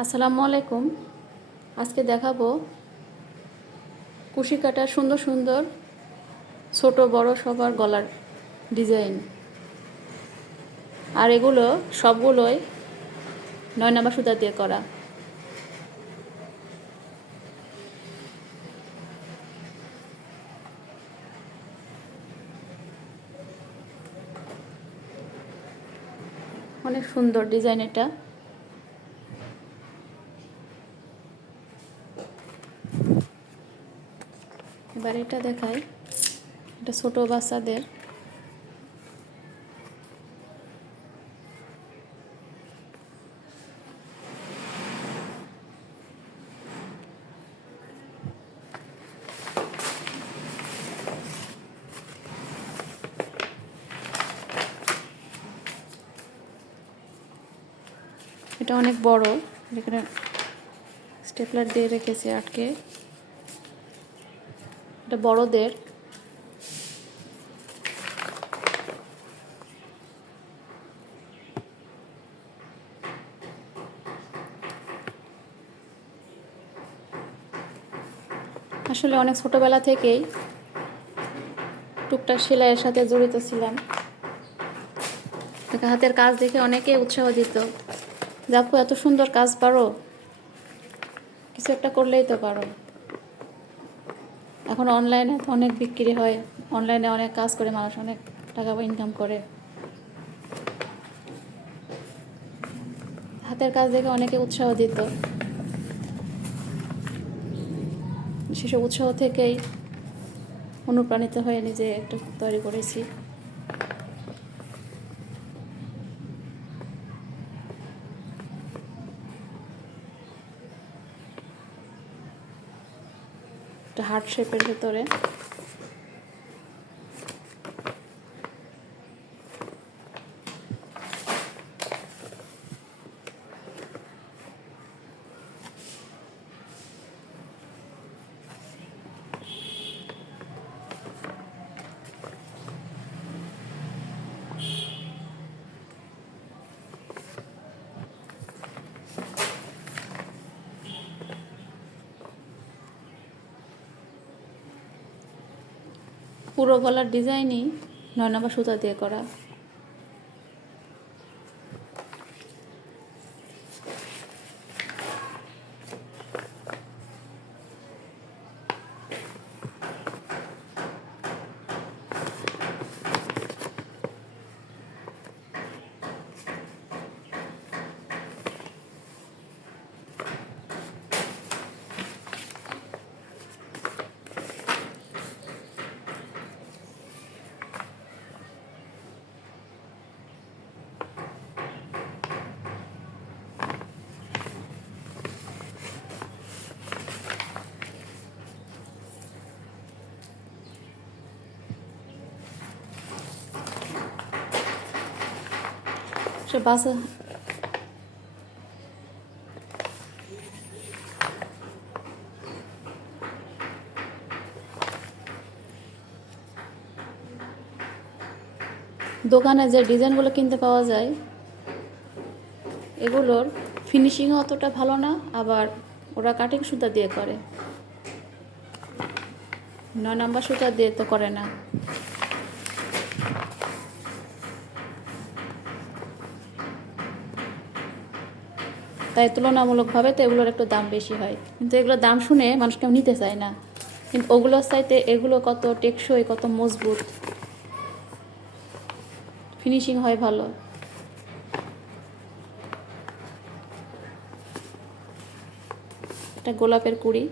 আসসালামু আলাইকুম। আজকে দেখাবো কুশি কাটার সুন্দর সুন্দর ছোট বড় সবার গলার ডিজাইন। আর এগুলো সবগুলোই 9 নম্বর সুতা দিয়ে করা। অনেক সুন্দর ডিজাইন এটা। এবার এটা দেখাই, এটা ছোট বাচ্চাদের। এটা অনেক বড়, এখানে স্টেপলার দিয়ে রেখেছে আটকে। এটা বড়দের। আসলে অনেক ছোটবেলা থেকেই টুকটাক সেলাইয়ের সাথে জড়িত ছিলাম। হাতের কাজ দেখে অনেকে উৎসাহ দিত, দেখো এত সুন্দর কাজ পারো, কিছু একটা করলেই তো পারো। এখন অনলাইনে তো অনেক বিক্রি হয়, অনলাইনে অনেক কাজ করে মানুষ অনেক টাকা ইনকাম করে। হাতের কাজ দেখে অনেকে উৎসাহ দিত, সেসব উৎসাহ থেকেই অনুপ্রাণিত হয়ে নিজে একটু তৈরি করেছি। একটা হার্ট শেপের ভেতরে। পুরো গলার ডিজাইনই 9 নম্বর সুতা দিয়ে করা। সে বাসা দোকানে যে ডিজাইনগুলো কিনতে পাওয়া যায়, এগুলোর ফিনিশিংও অতটা ভালো না, আবার ওরা কাটিং সুতা দিয়ে করে, 9 নম্বর সুতা দিয়ে তো করে না। তাই তুলনামূলকভাবে তো এগুলোর একটু দাম বেশি হয়, কিন্তু এগুলোর দাম শুনে মানুষ কেউ নিতে চায় না। কিন্তু ওগুলোর চাইতে এগুলো কত টেকসই, কত মজবুত, ফিনিশিং হয় ভালো। এটা গোলাপের কুড়ি।